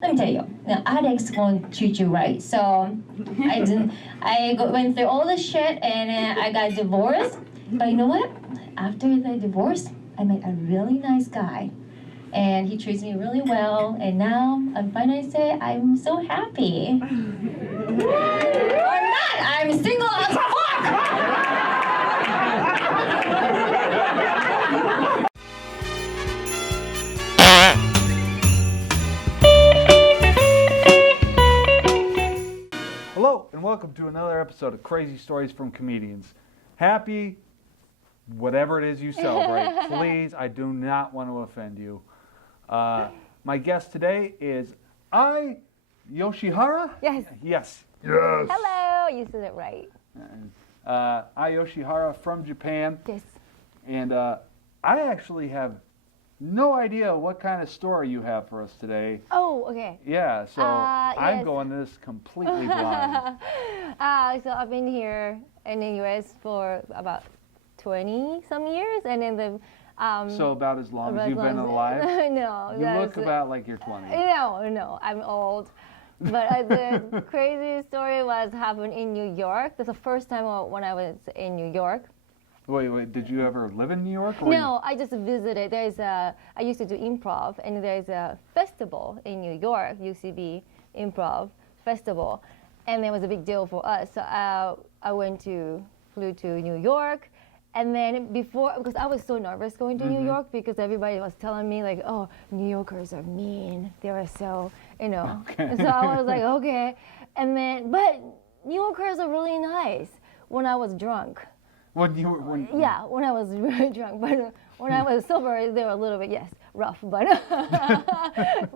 Let me tell you, addicts won't treat you right. So went through all this shit and I got divorced. But you know what? After the divorce, I met a really nice guy. And he treats me really well. And now, I'm finally say I'm so happy. Or not! I'm single as fuck! Hello, and welcome to another episode of Crazy Stories from Comedians. Happy, whatever it is you celebrate. Please, I do not want to offend you. My guest today is Ai Yoshiara? Yes. Yes. Hello, you said it right. Ai Yoshiara from Japan. Yes. And I actually have no idea what kind of story you have for us today. Oh, okay. Yeah, so I'm yes. going this completely blind. So I've been here in the U.S. for about 20 some years, and then So about as long as you've been alive? No. You look about like you're 20. No, I'm old. But the crazy story happened in New York. That's the first time when I was in New York. Wait, did you ever live in New York? No, I just visited. I used to do improv, and there's a festival in New York, UCB Improv Festival, and it was a big deal for us. So I flew to New York, and then because I was so nervous going to New York because everybody was telling me like, oh, New Yorkers are mean. They were so, Okay. So I was like, okay. But New Yorkers are really nice when I was drunk. Yeah, when I was really drunk, but when I was sober, they were a little bit, rough. But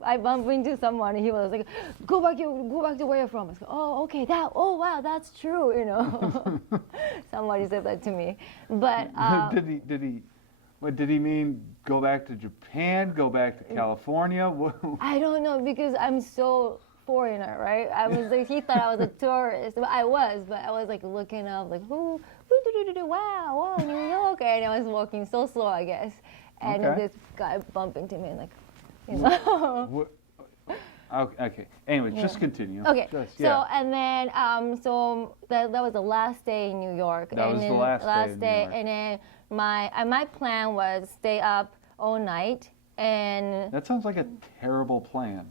I bumped into someone, and he was like, "Go back to where you're from." I was like, "Oh, okay, wow, that's true," Somebody said that to me, but did he mean go back to Japan, go back to California? I don't know because I'm so foreigner, right? I was like, he thought I was a tourist, but I was like looking up, like wow, New York, and I was walking so slow, I guess, and Okay. this guy bumped into me, like, Okay. Anyway, just continue. Okay. Yeah. So and then so that was the last day in New York. That was the last day in New York. And then my plan was stay up all night and. That sounds like a terrible plan.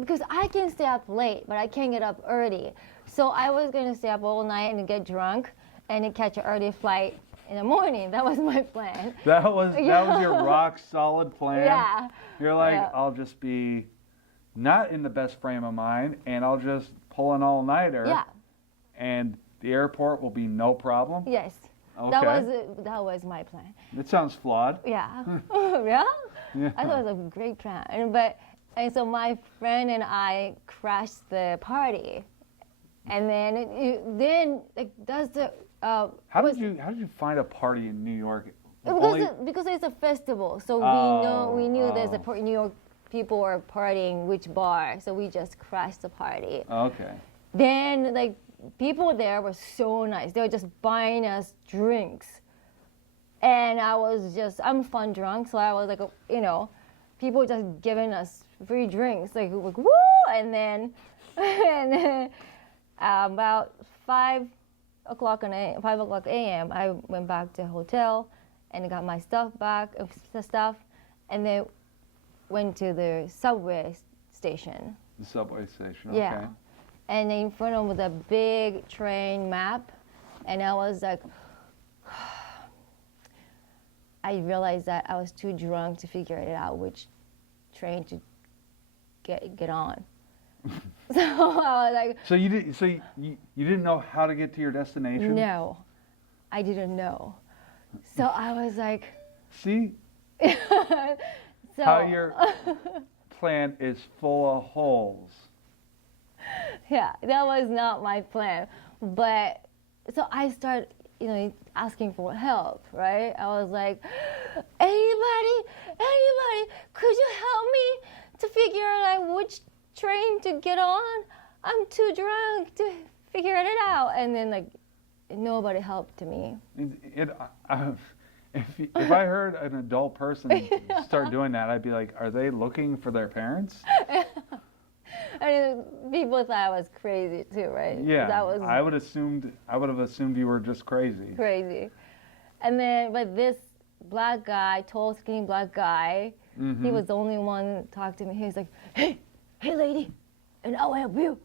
Because I can stay up late, but I can't get up early. So I was going to stay up all night and get drunk and catch an early flight in the morning. That was my plan. That was your rock solid plan? Yeah. You're like, Yeah. I'll just be not in the best frame of mind, and I'll just pull an all-nighter. Yeah. And the airport will be no problem? Yes. Okay. That was my plan. It sounds flawed. Yeah. Yeah? Yeah. I thought it was a great plan. And so my friend and I crashed the party. And then that's the How did you find a party in New York? because it's a festival, so we knew there's New York people were partying which bar, so we just crashed the party. Okay. Then people there were so nice. They were just buying us drinks, and I'm fun drunk, so I was like, people just giving us free drinks, like woo, and then about 5 o'clock a.m. I went back to the hotel and got my stuff back, and then went to the subway station. The subway station, okay. Yeah. And in front of the big train map, and I was like, I realized that I was too drunk to figure it out which train to get on. So I was like, So you didn't know how to get to your destination? no, I didn't know. So I was like, See? so How your plan is full of holes. yeah, that was not my plan. But so I started, asking for help, right? I was like, anybody, could you help me to figure out which train to get on? I'm too drunk to figure it out. And then nobody helped me. If I heard an adult person start doing that, I'd be like, are they looking for their parents? And people thought I was crazy too, right? Yeah, That was I would have assumed you were just crazy. crazy. And then, but this black guy, tall, skinny black guy, he was the only one to talk to me. He was like, hey lady, and I'll help you.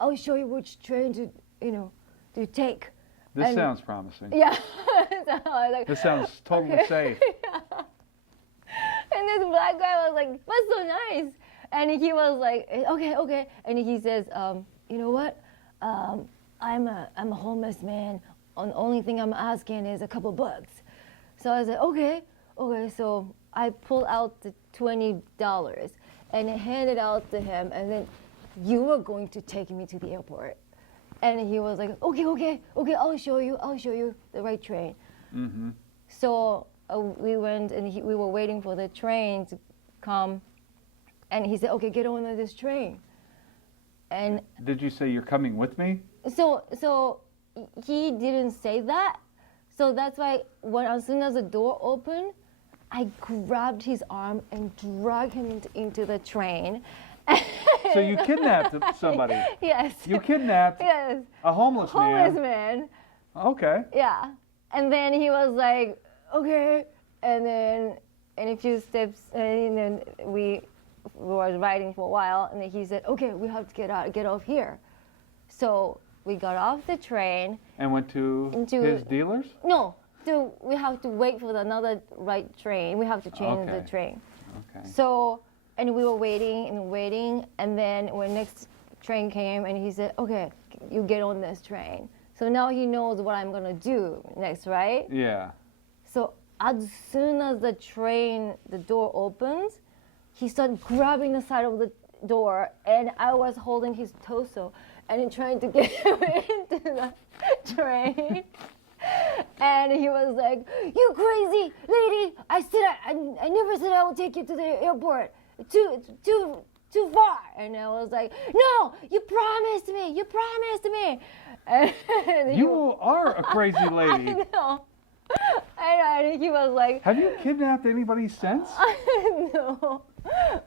I'll show you which train to take. This And- sounds promising. Yeah. So I was like, This sounds totally okay. safe. And this black guy was like, that's so nice. And he was like, okay. And he says, you know what? I'm a homeless man. The only thing I'm asking is a couple bucks. So I said, okay. So I pulled out the $20 and handed out to him. And then, you are going to take me to the airport. And he was like, okay. I'll show you the right train. Mm-hmm. So we went and we were waiting for the train to come, and he said, "Okay, get on this train." And Did you say you're coming with me? so he didn't say that. So that's why as soon as the door opened, I grabbed his arm and dragged him into the train. So you kidnapped somebody. Yes. You kidnapped Yes. a homeless Homeless man. man. Okay. Yeah. And then he was like, okay. And then in a few steps, and then we were riding for a while, and then he said, okay, we have to get off here. So we got off the train. And went to his dealers? No, so we have to wait for another right train. We have to change the Okay. train. Okay. So, and we were waiting, and then when next train came, and he said, okay, you get on this train. So now he knows what I'm gonna do next, right? Yeah. So as soon as the door opens, he started grabbing the side of the door, and I was holding his torso and trying to get him into the train. And he was like, "You crazy lady! I never said I will take you to the airport. Too far." And I was like, "No, you promised me." And You are a crazy I lady. know. And he was like, Have you kidnapped anybody since? no.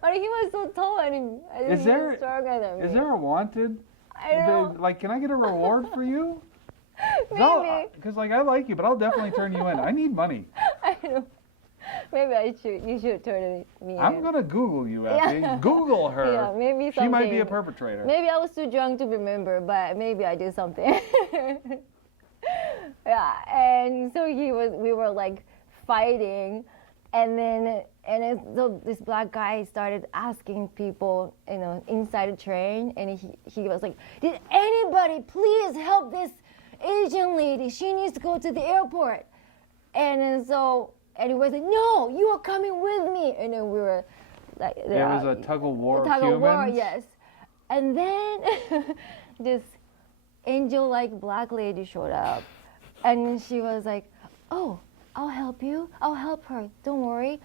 But he was so tall and he Is there- was stronger than me. Is there a wanted? I know. Like, can I get a reward for you? Maybe. Because like I like you, but I'll definitely turn you in. I need money. I know. Maybe you should turn me in. I'm gonna Google you, Effie. Yeah. Google her. Yeah, maybe She might be a something- perpetrator. Maybe I was too drunk to remember, but maybe I did something. Yeah, and so we were like fighting, so this black guy started asking people, inside the train, and he was like, "Did anybody please help this Asian lady? She needs to go to the airport." And he was like, "No, you are coming with me." And then we were like, There was a tug of war of tug of war, humans? yes. And then this angel-like black lady showed up, and she was like, "Oh, I'll help you. I'll help her. Don't worry."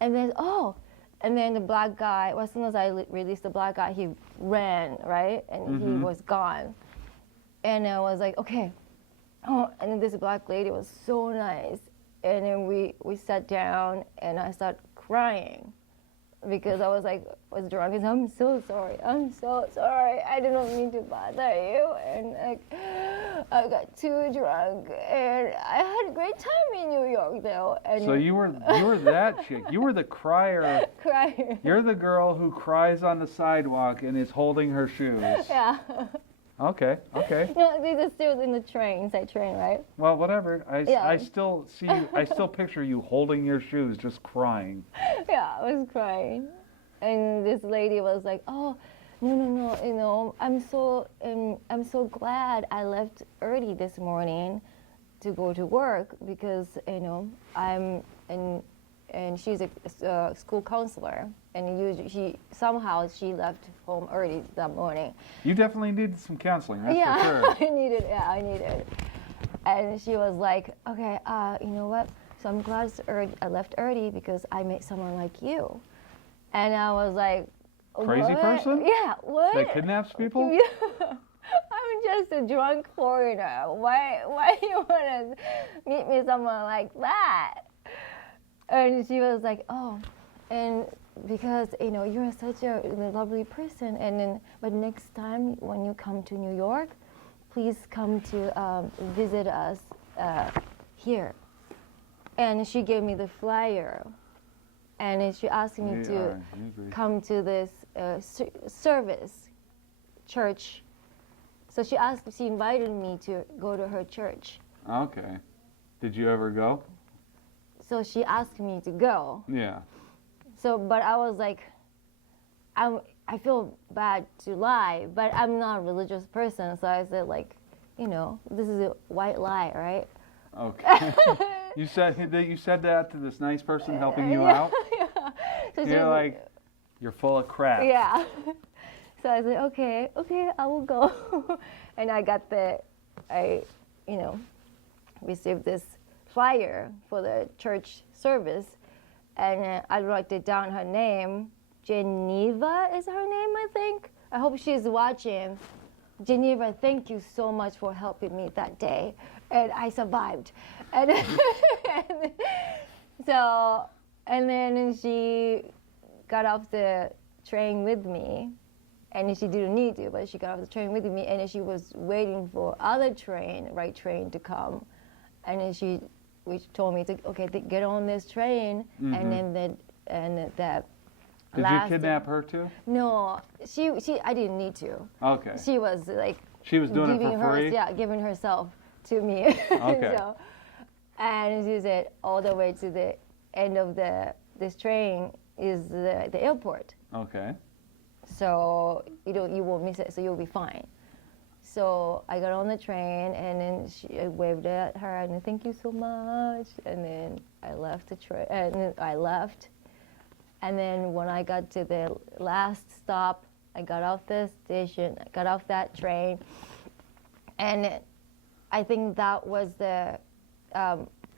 And then the black guy, as soon as I released the black guy, he ran, right? And he was gone. And I was like, okay. Oh, and then this black lady was so nice. And then we sat down, and I started crying because I was drunk, and I'm so sorry. I didn't mean to bother you, and I got too drunk, and I had a great time in New York though. And So you were that chick. You were the crier. crying. You're the girl who cries on the sidewalk and is holding her shoes. Yeah. Okay. No, these are still in the train, inside train, right? Well, whatever. Yeah. I still see you. I still picture you holding your shoes, just crying. Yeah, I was crying, and this lady was like, "Oh, no, I'm so glad I left early this morning to go to work because and she's a school counselor, and she left home early that morning." You definitely needed some counseling, that's Yeah, for sure. I needed. And she was like, "Okay, you know what? So I'm glad I left early because I met someone like you." And I was like, Crazy "What?" person? Yeah, what? That kidnaps people? Yeah. I'm just a drunk foreigner. Why you wanna meet me someone like that? And she was like, "Oh," and because you're such a lovely person, and then but next time when you come to New York, please come to visit us here. And she gave me the flyer, and she asked me to come to this service, church. So she invited me to go to her church. Okay. Did you ever go? So she asked me to go. Yeah. So, but I was like, I feel bad to lie, but I'm not a religious person. So I said, like, this is a white lie, right? Okay. You said that to this nice person helping you out? Yeah. So you're like, you're full of crap. Yeah. So I said, okay, I will go. And I received this flyer for the church service, and I wrote it down her name. Geneva is her name, I think. I hope she's watching. Geneva, thank you so much for helping me that day. And I survived. And then she got off the train with me. And she didn't need to, but she got off the train with me. And then she was waiting for other right train to come. And then she told me to, get on this train. Mm-hmm. And then that. Did you kidnap her too? No, I didn't need to. Okay. She was like. She was doing it for free? Yeah, giving herself to me. Okay. And she said all the way to the end of this train is the airport. Okay. So you won't miss it, so you'll be fine. So I got on the train, and then I waved at her, and thank you so much. And then I left the train, and then I left. And then when I got to the last stop, I got off the station, I got off that train, and I think that was the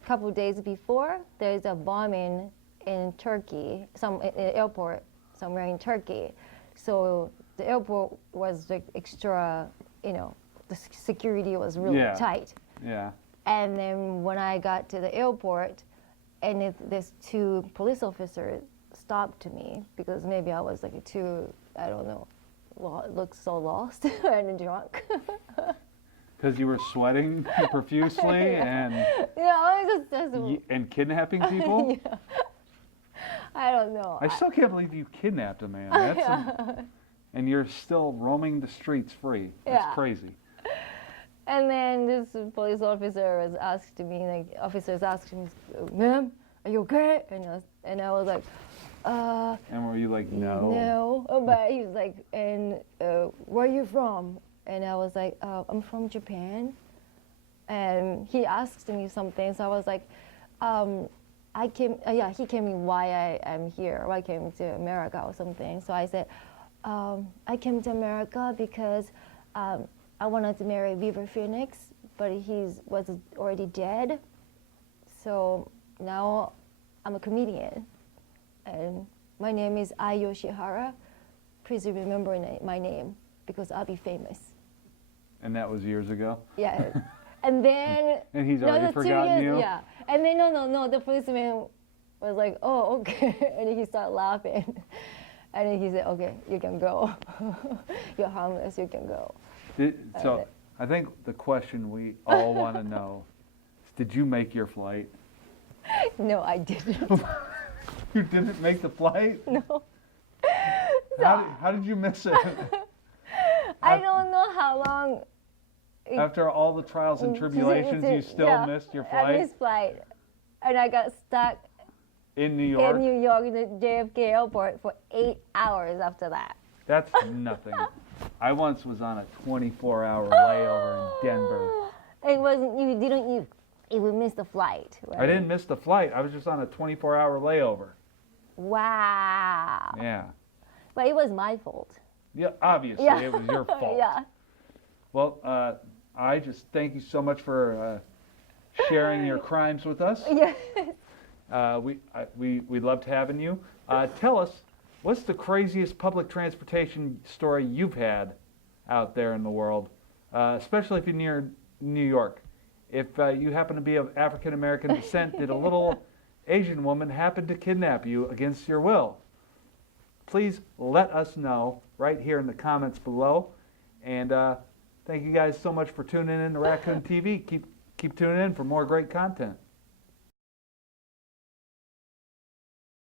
couple of days before. There's a bombing in Turkey, in the airport somewhere in Turkey. So the airport was like extra, the security was really tight. Yeah. And then when I got to the airport, and there's two police officers stopped me because maybe I was like I don't know, looked so lost and drunk. Because you were sweating profusely and I was just and kidnapping people? Yeah. I don't know. I still can't believe you kidnapped a man. And you're still roaming the streets free. That's crazy. And then this police officer was asking me, officers asking me, ma'am, are you okay? And I was like, and were you like, no? No. But he was like, and where are you from? And I was like, I'm from Japan. And he asked me something, so I was like, he came in why I'm here, why I came to America or something. So I said, I came to America because I wanted to marry River Phoenix, but he was already dead. So now I'm a comedian. And my name is Ai Yoshiara. Please remember my name because I'll be famous. And that was years ago? Yeah. And then... and he's already forgotten you? Yeah. And then, no, the policeman was like, oh, okay. And then he started laughing. And then he said, okay, you can go. You're harmless, you can go. So I think the question we all want to know is, did you make your flight? No, I didn't. You didn't make the flight? No. How did you miss it? I don't know how long. After all the trials and tribulations, you still missed your flight? I missed flight. And I got stuck in New York? In New York, in the JFK airport for 8 hours after that. That's nothing. I once was on a 24-hour layover in Denver. It wasn't, you even miss the flight, right? I didn't miss the flight. I was just on a 24-hour layover. Wow. Yeah. But it was my fault. Yeah, obviously, it was your fault. Yeah. Well, I just thank you so much for sharing your crimes with us. Yes. We loved having you. Tell us, what's the craziest public transportation story you've had out there in the world, especially if you're near New York? If you happen to be of African American descent, did a little Asian woman happen to kidnap you against your will? please let us know right here in the comments below. And thank you guys so much for tuning in to Raccoon TV. Keep tuning in for more great content.